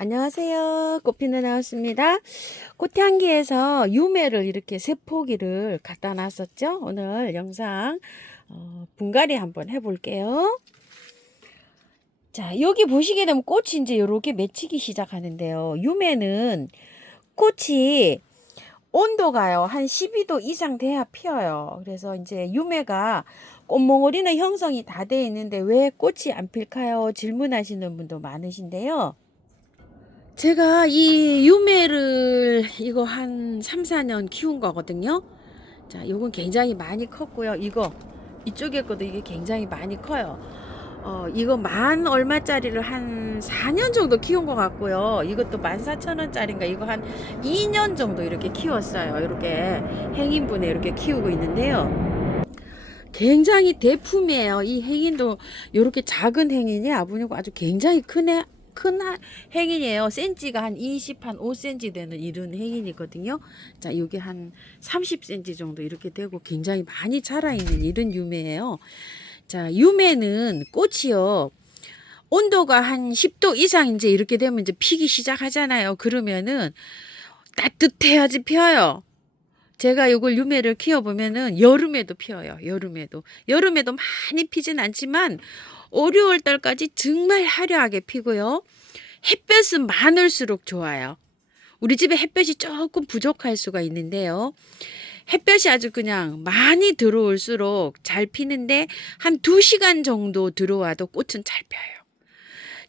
안녕하세요. 꽃피는 하우스입니다. 꽃향기에서 유매를 이렇게 세 포기를 갖다 놨었죠. 오늘 영상 분갈이 한번 해볼게요. 자, 여기 보시게 되면 꽃이 이제 이렇게 맺히기 시작하는데요. 유매는 꽃이 온도가요 한 12도 이상 돼야 피어요. 그래서 이제 유매가 꽃몽오리는 형성이 다 돼 있는데 왜 꽃이 안 필까요? 질문하시는 분도 많으신데요. 제가 이 유매를 이거 한 3, 4년 키운 거거든요. 자, 요건 굉장히 많이 컸고요. 이쪽에 것도 이게 굉장히 많이 커요. 이거 만 얼마짜리를 한 4년 정도 키운 것 같고요. 이것도 14,000원짜리인가 이거 한 2년 정도 이렇게 키웠어요. 이렇게 행인분에 이렇게 키우고 있는데요. 굉장히 대품이에요. 이 행인도 이렇게 작은 행인이 아버님고 아주 굉장히 큰 행인이에요. 센치가 한 5cm 되는 이런 행인이거든요. 자, 이게 한 30cm 정도 이렇게 되고 굉장히 많이 자라있는 이런 유매예요. 자, 유매는 꽃이요. 온도가 한 10도 이상 이제 이렇게 되면 이제 피기 시작하잖아요. 그러면은 따뜻해야지 펴요. 제가 요걸 유매를 키워보면은 여름에도 피어요. 여름에도 많이 피진 않지만 5, 6월 달까지 정말 화려하게 피고요. 햇볕은 많을수록 좋아요. 우리 집에 햇볕이 조금 부족할 수가 있는데요. 햇볕이 아주 그냥 많이 들어올수록 잘 피는데 한 2시간 정도 들어와도 꽃은 잘 펴요.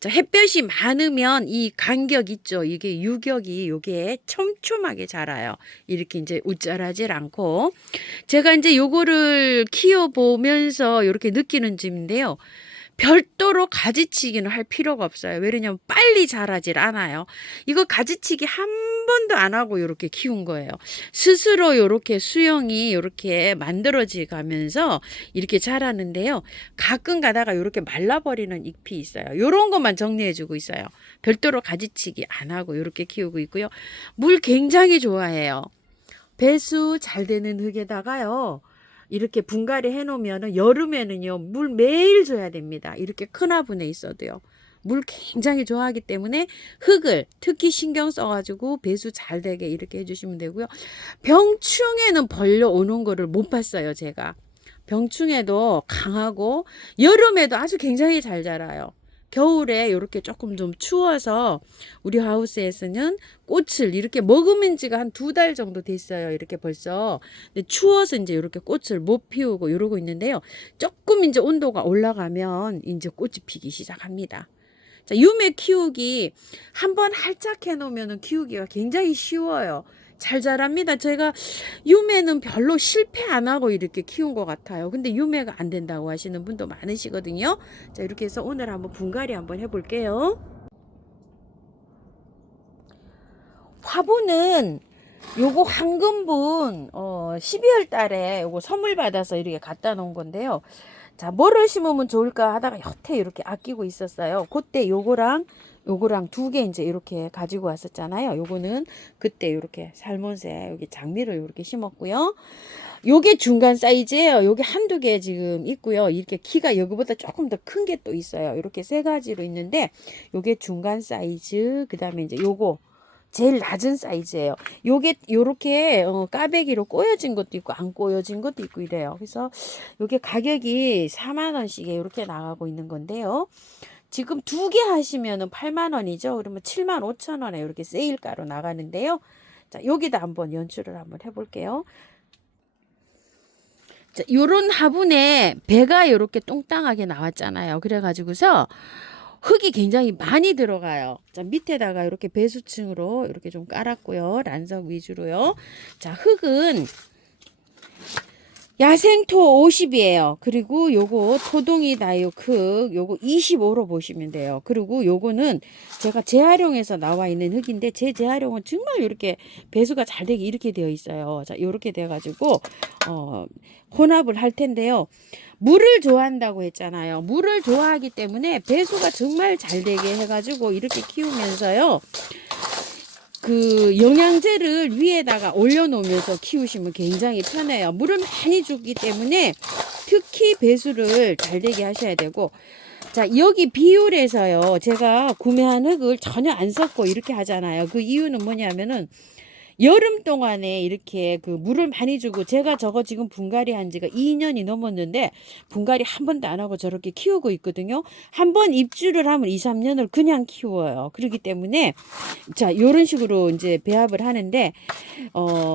자, 햇볕이 많으면 이 간격 있죠. 이게 유격이 요게 촘촘하게 자라요. 이렇게 이제 웃자라질 않고. 제가 이제 요거를 키워보면서 이렇게 느끼는 점인데요. 별도로 가지치기는 할 필요가 없어요. 왜냐면 빨리 자라질 않아요. 이거 가지치기 한 번도 안 하고 이렇게 키운 거예요. 스스로 이렇게 수영이 이렇게 만들어지 가면서 이렇게 자라는데요. 가끔 가다가 이렇게 말라버리는 잎이 있어요. 이런 것만 정리해주고 있어요. 별도로 가지치기 안 하고 이렇게 키우고 있고요. 물 굉장히 좋아해요. 배수 잘 되는 흙에다가요. 이렇게 분갈이 해놓으면 여름에는요 물 매일 줘야 됩니다. 이렇게 큰 화분에 있어도요. 물 굉장히 좋아하기 때문에 흙을 특히 신경 써가지고 배수 잘 되게 이렇게 해주시면 되고요. 병충해는 벌려오는 거를 못 봤어요. 제가. 병충해도 강하고 여름에도 아주 굉장히 잘 자라요. 겨울에 이렇게 조금 좀 추워서 우리 하우스에서는 꽃을 이렇게 먹으면 지가 한 2달 정도 됐어요. 이렇게 벌써. 근데 추워서 이제 이렇게 꽃을 못 피우고 이러고 있는데요. 조금 이제 온도가 올라가면 이제 꽃이 피기 시작합니다. 자, 유매 키우기 한번 활짝 해 놓으면 키우기가 굉장히 쉬워요. 잘 자랍니다. 제가 유매는 별로 실패 안 하고 이렇게 키운 것 같아요. 근데 유매가 안 된다고 하시는 분도 많으시거든요. 자, 이렇게 해서 오늘 한번 분갈이 한번 해볼게요. 화분은 요거 황금분 12월 달에 요거 선물 받아서 이렇게 갖다 놓은 건데요. 자, 뭐를 심으면 좋을까 하다가 여태 이렇게 아끼고 있었어요. 그때 요거랑 2개 이제 이렇게 가지고 왔었잖아요. 요거는 그때 이렇게 살몬새 여기 장미를 이렇게 심었고요. 요게 중간 사이즈예요. 요게 한두 개 지금 있고요. 이렇게 키가 여기보다 조금 더 큰 게 또 있어요. 이렇게 세 가지로 있는데 요게 중간 사이즈, 그다음에 이제 요거 제일 낮은 사이즈예요. 요게 요렇게 까베기로 꼬여진 것도 있고 안 꼬여진 것도 있고 이래요. 그래서 요게 가격이 4만 원씩에 이렇게 나가고 있는 건데요. 지금 2개 하시면은 8만 원이죠. 그러면 7만 5천 원에 이렇게 세일가로 나가는데요. 자, 여기다 한번 연출을 한번 해볼게요. 자, 요런 화분에 배가 이렇게 똥땅하게 나왔잖아요. 그래가지고서 흙이 굉장히 많이 들어가요. 자, 밑에다가 이렇게 배수층으로 이렇게 좀 깔았고요. 란석 위주로요. 자, 흙은 야생토 50이에요. 그리고 요거 토동이 다육 흙 요거 25로 보시면 돼요. 그리고 요거는 제가 재활용해서 나와 있는 흙인데 제 재활용은 정말 이렇게 배수가 잘 되게 이렇게 되어 있어요. 자, 이렇게 돼 가지고 혼합을 할 텐데요. 물을 좋아한다고 했잖아요. 물을 좋아하기 때문에 배수가 정말 잘 되게 해 가지고 이렇게 키우면서요. 그 영양제를 위에다가 올려놓으면서 키우시면 굉장히 편해요. 물을 많이 주기 때문에 특히 배수를 잘 되게 하셔야 되고, 자, 여기 비율에서요. 제가 구매한 흙을 전혀 안 섞고 이렇게 하잖아요. 그 이유는 뭐냐면은 여름 동안에 이렇게 그 물을 많이 주고 제가 저거 지금 분갈이 한 지가 2년이 넘었는데 분갈이 한 번도 안 하고 저렇게 키우고 있거든요. 한 번 입주를 하면 2, 3년을 그냥 키워요. 그렇기 때문에 자, 요런 식으로 이제 배합을 하는데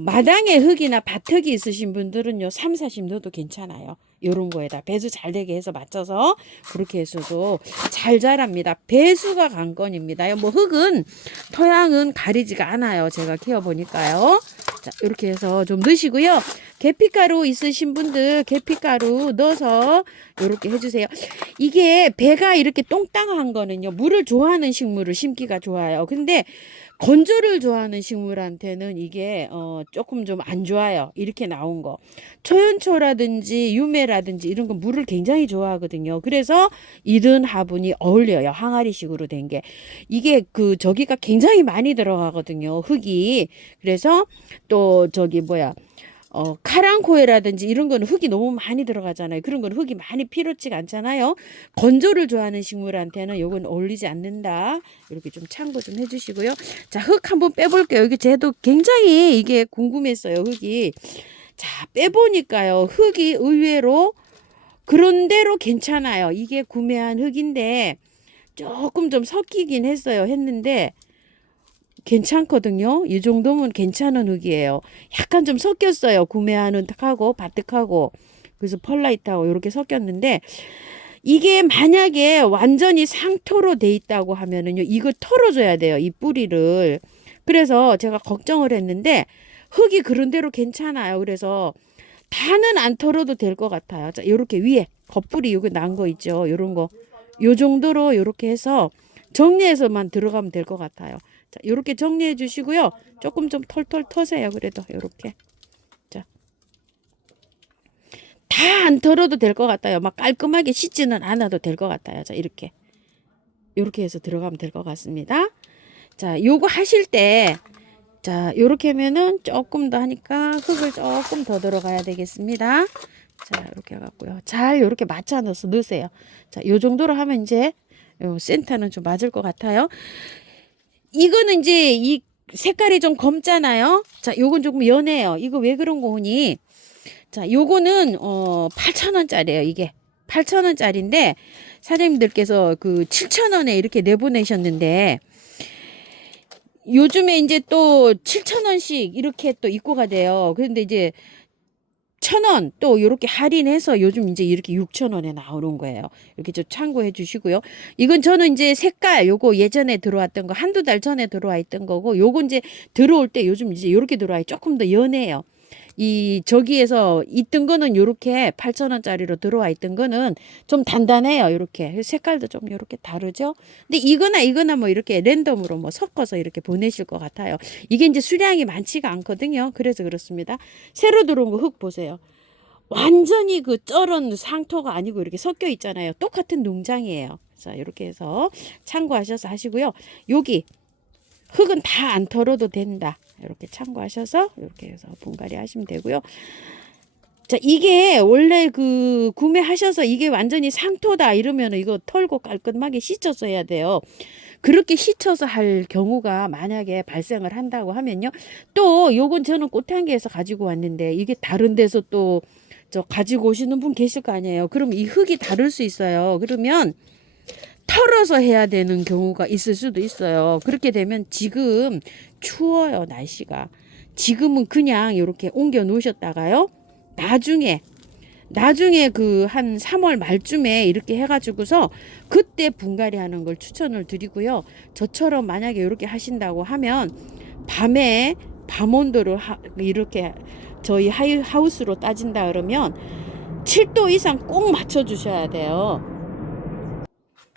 마당에 흙이나 밭흙이 있으신 분들은요, 3, 40 넣어도 괜찮아요. 요런 거에다 배수 잘 되게 해서 맞춰서 그렇게 해서도 잘 자랍니다. 배수가 관건입니다. 뭐 흙은 토양은 가리지가 않아요. 제가 키워보니까요. 자, 이렇게 해서 좀 넣으시고요. 계피가루 있으신 분들 계피가루 넣어서 이렇게 해주세요. 이게 배가 이렇게 똥땅한 거는요, 물을 좋아하는 식물을 심기가 좋아요. 근데 건조를 좋아하는 식물한테는 이게 조금 좀 안 좋아요. 이렇게 나온 거. 초연초라든지 유매라든지 이런 건 물을 굉장히 좋아하거든요. 그래서 이른 화분이 어울려요. 항아리식으로 된 게. 이게 그 저기가 굉장히 많이 들어가거든요. 흙이. 그래서 또 저기 뭐야. 카랑코에라든지 이런 거는 흙이 너무 많이 들어가잖아요. 그런 건 흙이 많이 필요치가 않잖아요. 건조를 좋아하는 식물한테는 요건 어울리지 않는다. 이렇게 좀 참고 좀 해주시고요. 자, 흙 한번 빼볼게요. 이게 제도 굉장히 이게 궁금했어요. 흙이. 자, 빼보니까요. 흙이 의외로 그런대로 괜찮아요. 이게 구매한 흙인데 조금 좀 섞이긴 했는데 괜찮거든요. 이 정도면 괜찮은 흙이에요. 약간 좀 섞였어요. 구매하는 흙하고 밭흙하고. 그래서 펄라이트하고 이렇게 섞였는데 이게 만약에 완전히 상토로 돼 있다고 하면은요. 이거 털어줘야 돼요. 이 뿌리를. 그래서 제가 걱정을 했는데 흙이 그런 대로 괜찮아요. 그래서 다는 안 털어도 될 것 같아요. 자, 요렇게 위에 겉뿌리 요거 난 거 있죠. 요런 거. 요 정도로 요렇게 해서 정리해서만 들어가면 될 것 같아요. 자, 요렇게 정리해 주시고요. 조금 좀 털털 터세요. 그래도 요렇게. 자. 다 안 털어도 될 것 같아요. 막 깔끔하게 씻지는 않아도 될 것 같아요. 자, 이렇게. 요렇게 해서 들어가면 될 것 같습니다. 자, 요거 하실 때 자, 요렇게 하면은 조금 더 하니까 흙을 조금 더 들어가야 되겠습니다. 자, 이렇게 해갖고요. 잘 요렇게 맞춰 넣어서 넣으세요. 자, 요 정도로 하면 이제 요 센터는 좀 맞을 것 같아요. 이거는 이제 이 색깔이 좀 검잖아요. 자, 요건 조금 연해요. 이거 왜 그런 거니? 자, 요거는 8,000원짜리예요. 이게 8,000원짜리인데 사장님들께서 그 7,000원에 이렇게 내보내셨는데 요즘에 이제 또 7,000원씩 이렇게 또 입고가 돼요. 그런데 이제 1,000원 또 이렇게 할인해서 요즘 이제 이렇게 6,000원에 나오는 거예요. 이렇게 좀 참고해 주시고요. 이건 저는 이제 색깔 요거 예전에 들어왔던 거 한두 달 전에 들어와 있던 거고 요거 이제 들어올 때 요즘 이제 이렇게 들어와요. 조금 더 연해요. 이 저기에서 있던 거는 요렇게 8,000원짜리로 들어와 있던 거는 좀 단단해요. 요렇게 색깔도 좀 요렇게 다르죠. 근데 이거나 뭐 이렇게 랜덤으로 뭐 섞어서 이렇게 보내실 것 같아요. 이게 이제 수량이 많지가 않거든요. 그래서 그렇습니다. 새로 들어온 거 흙 보세요. 완전히 그 쩔은 상토가 아니고 이렇게 섞여 있잖아요. 똑같은 농장이에요. 자, 이렇게 해서 참고하셔서 하시고요. 여기 흙은 다 안 털어도 된다. 이렇게 참고하셔서 이렇게 해서 분갈이 하시면 되고요. 자, 이게 원래 그 구매하셔서 이게 완전히 상토다 이러면 이거 털고 깔끔하게 씻어서 해야 돼요. 그렇게 씻어서 할 경우가 만약에 발생을 한다고 하면요. 또 요건 저는 꽃향기에서 가지고 왔는데 이게 다른 데서 또 저 가지고 오시는 분 계실 거 아니에요. 그럼 이 흙이 다를 수 있어요. 그러면 털어서 해야 되는 경우가 있을 수도 있어요. 그렇게 되면 지금 추워요, 날씨가. 지금은 그냥 이렇게 옮겨 놓으셨다가요. 나중에 그 한 3월 말쯤에 이렇게 해가지고서 그때 분갈이 하는 걸 추천을 드리고요. 저처럼 만약에 이렇게 하신다고 하면 밤에 밤 온도를 이렇게 저희 하우스로 따진다 그러면 7도 이상 꼭 맞춰 주셔야 돼요.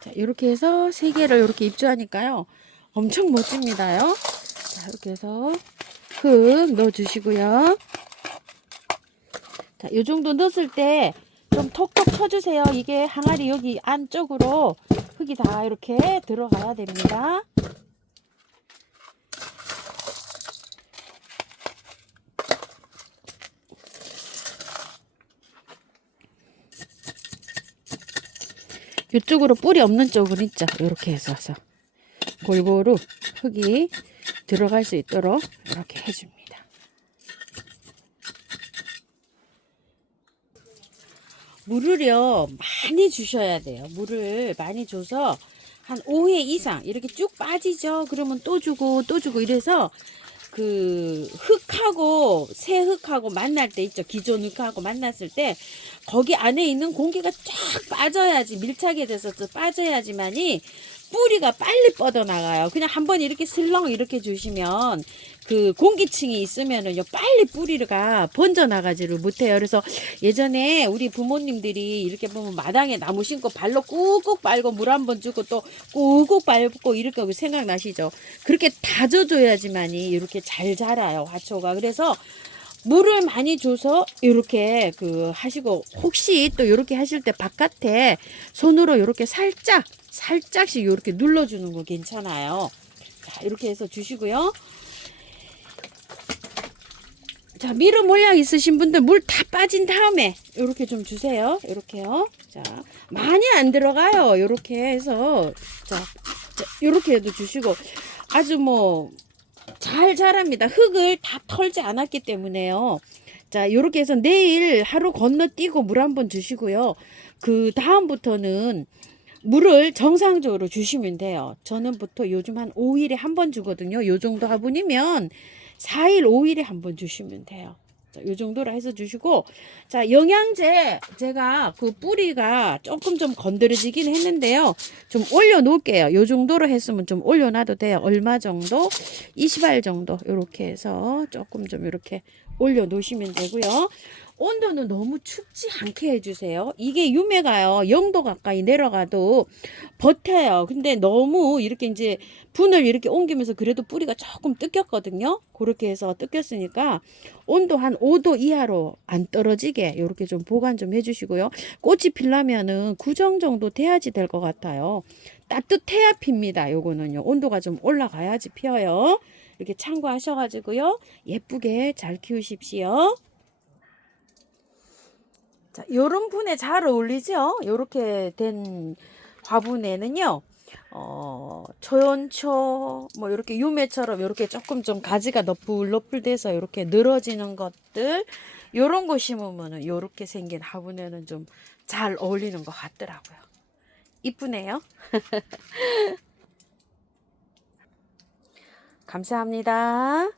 자, 이렇게 해서 세 개를 이렇게 입주하니까요. 엄청 멋집니다요. 자, 이렇게 해서 흙 넣어 주시고요. 자, 요 정도 넣었을 때 좀 톡톡 쳐주세요. 이게 항아리 여기 안쪽으로 흙이 다 이렇게 들어가야 됩니다. 이쪽으로 뿌리 없는 쪽은 있죠. 이렇게 해서 골고루 흙이 들어갈 수 있도록 이렇게 해줍니다. 물을요 많이 주셔야 돼요. 물을 많이 줘서 한 5회 이상 이렇게 쭉 빠지죠. 그러면 또 주고 또 주고 이래서 그 흙하고 새 흙하고 만날 때 있죠. 기존 흙하고 만났을 때 거기 안에 있는 공기가 쫙 빠져야지, 밀착이 돼서 빠져야지만이 뿌리가 빨리 뻗어나가요. 그냥 한번 이렇게 슬렁 이렇게 주시면 그 공기층이 있으면은요 빨리 뿌리가 번져나가지를 못해요. 그래서 예전에 우리 부모님들이 이렇게 보면 마당에 나무 심고 발로 꾹꾹 빨고 물 한 번 주고 또 꾹꾹 밟고 이렇게 생각나시죠? 그렇게 다져줘야지만이 이렇게 잘 자라요, 화초가. 그래서 물을 많이 줘서 이렇게 그 하시고, 혹시 또 이렇게 하실 때 바깥에 손으로 이렇게 살짝씩 이렇게 눌러주는 거 괜찮아요. 자, 이렇게 해서 주시고요. 자, 미루 모양 있으신 분들 물 다 빠진 다음에 이렇게 좀 주세요. 이렇게요. 자, 많이 안 들어가요. 이렇게 해서 자 이렇게 해도 주시고, 아주 뭐 잘 자랍니다. 흙을 다 털지 않았기 때문에요. 자, 이렇게 해서 내일 하루 건너뛰고 물 한번 주시고요. 그 다음부터는 물을 정상적으로 주시면 돼요. 저는 보통 요즘 한 5일에 한 번 주거든요. 요 정도 화분이면 4일, 5일에 한 번 주시면 돼요. 자, 요 정도로 해서 주시고, 자, 영양제 제가 그 뿌리가 조금 좀 건드려지긴 했는데요. 좀 올려 놓을게요. 요 정도로 했으면 좀 올려 놔도 돼요. 얼마 정도? 20알 정도. 요렇게 해서 조금 좀 이렇게 올려 놓으시면 되고요. 온도는 너무 춥지 않게 해주세요. 이게 유매가요 0도 가까이 내려가도 버텨요. 근데 너무 이렇게 이제 분을 이렇게 옮기면서 그래도 뿌리가 조금 뜯겼거든요. 그렇게 해서 뜯겼으니까 온도 한 5도 이하로 안 떨어지게 이렇게 좀 보관 좀 해주시고요. 꽃이 피려면은 구정 정도 돼야지 될 것 같아요. 따뜻해야 핍니다. 요거는요. 온도가 좀 올라가야지 피어요. 이렇게 참고하셔가지고요. 예쁘게 잘 키우십시오. 자, 요런 분에 잘 어울리죠? 요렇게 된 화분에는요, 초연초, 뭐, 요렇게 유매처럼 요렇게 조금 좀 가지가 너풀너풀 돼서 요렇게 늘어지는 것들, 요런 거 심으면은 요렇게 생긴 화분에는 좀 잘 어울리는 것 같더라고요. 이쁘네요. 감사합니다.